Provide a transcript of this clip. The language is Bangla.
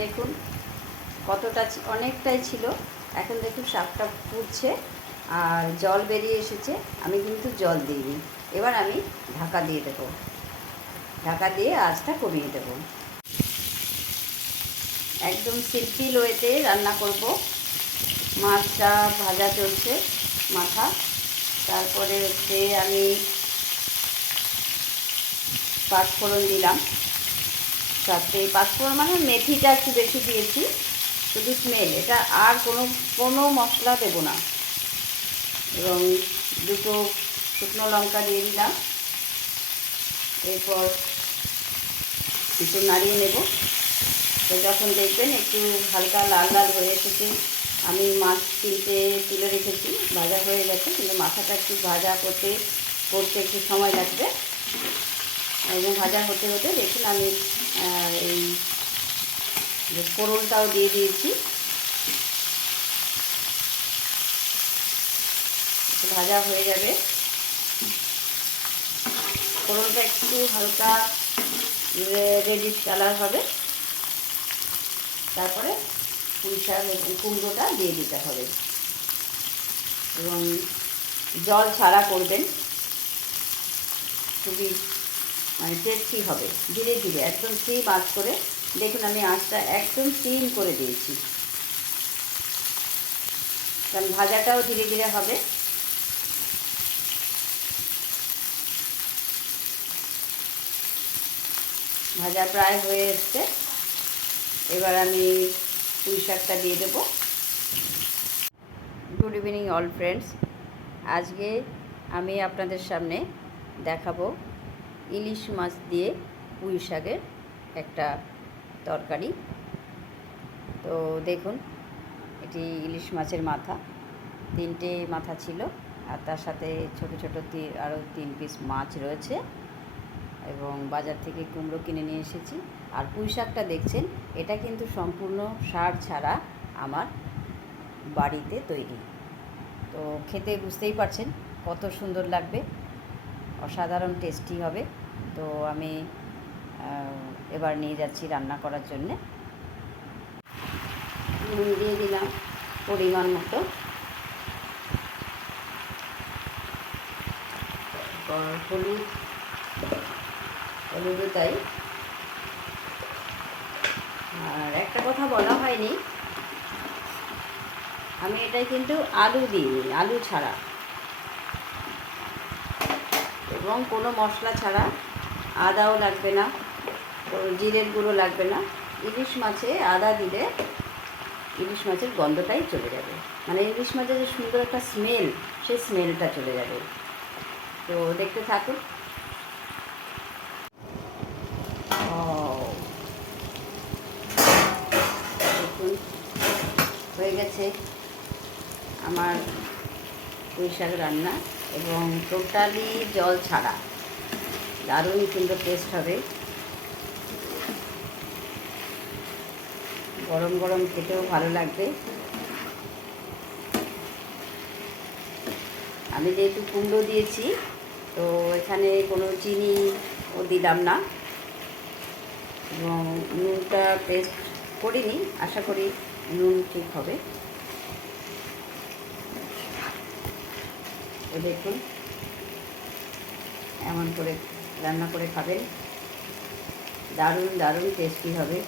দেখুন কতটা অনেকটাই ছিল। এখন দেখুন শাকটা ফুটছে আর জল বেরিয়ে এসেছে। আমি কিন্তু জল দিইনি। এবার আমি ঢাকা দিয়ে দেবো। ঢাকা দিয়ে আঁচটা কমিয়ে দেবো। একদম সিম্পল ওয়েতে রান্না করব। মাছটা ভাজা চলছে মাথা। তারপরে আমি পাঁচফোড়ন দিলাম। সাথে পাঁচফোড়ন মানে মেথিটা একটু বেশি দিয়েছি, শুধু স্মেল। এটা আর কোনো মশলা দেবো না। এবং দুটো শুকনো লঙ্কা দিয়ে দিলাম। এরপর একটু নাড়িয়ে নেব। তো যখন দেখবেন একটু হালকা লাল লাল হয়ে এসেছে, আমি মাছ তিনটে তুলে রেখেছি, ভাজা হয়ে গেছে, কিন্তু মাথাটা একটু ভাজা করতে একটু সময় লাগবে। এবং ভাজা হতে হতে দেখুন আমি এই যে ফোড়নটাও দিয়ে দিয়েছি। ভাজা হয়ে যাবে, ফোড়নটা একটু হালকা রেডিশ কালার হবে। তারপরে কুমড়োটা দিয়ে দিতে হবে এবং জল ছাড়া করবেন, খুবই টেস্টি হবে। ধীরে ধীরে একদম সিম আঁচ করে, দেখুন আমি আঁচটা একদম সিম করে দিয়েছি, কারণ ভাজাটাও ধীরে ধীরে হবে। ভাজা প্রায় হয়ে এসছে। এবার আমি পুঁই শাকটা দিয়ে দেবো। Good evening all friends. আজকে আমি আপনাদের সামনে দেখাবো ইলিশ মাছ দিয়ে পুঁই শাকের একটা তরকারি। তো দেখুন, এটি ইলিশ মাছের মাথা, তিনটে মাথা ছিল, আর তার সাথে ছোট ছোট আরও 3 পিস মাছ রয়েছে। এবং বাজার থেকে কুমড়ো কিনে নিয়ে এসেছি। আর পুঁই শাকটা দেখছেন, এটা কিন্তু সম্পূর্ণ সার ছাড়া আমার বাড়িতে তৈরি। তো খেতে বুঝতেই পারছেন কত সুন্দর লাগবে, অসাধারণ টেস্টি হবে। তো আমি এবার নিয়ে যাচ্ছি রান্না করার জন্যে। নুন দিয়ে দিলাম পরিমাণ মতো, হলুদও তাই। আর একটা কথা বলা হয়নি, আমি এটাই কিন্তু আলু দিইনি, আলু ছাড়া এবং কোনো মশলা ছাড়া। আদাও লাগবে না, জিরের গুঁড়ো লাগবে না। ইলিশ মাছে আদা দিলে ইলিশ মাছের গন্ধটাই চলে যাবে, মানে ইলিশ মাছের যে সুন্দর একটা স্মেল, সেই স্মেলটা চলে যাবে। তো দেখতে থাকুন। দেখুন হয়ে গেছে আমার পুঁই শাক রান্না, এবং টোটালি জল ছাড়া। দারুণ সুন্দর টেস্ট হবে। গরম গরম খেতেও ভালো লাগবে। আমি যেহেতু কুমড়ো দিয়েছি, তো এখানে কোনো চিনিও দিলাম না, এবং নুনটা টেস্ট করিনি, আশা করি নুন ঠিক হবে। তো দেখুন, এমন করে রান্না করে খাবেন, দারুণ দারুণ টেস্টি হবে।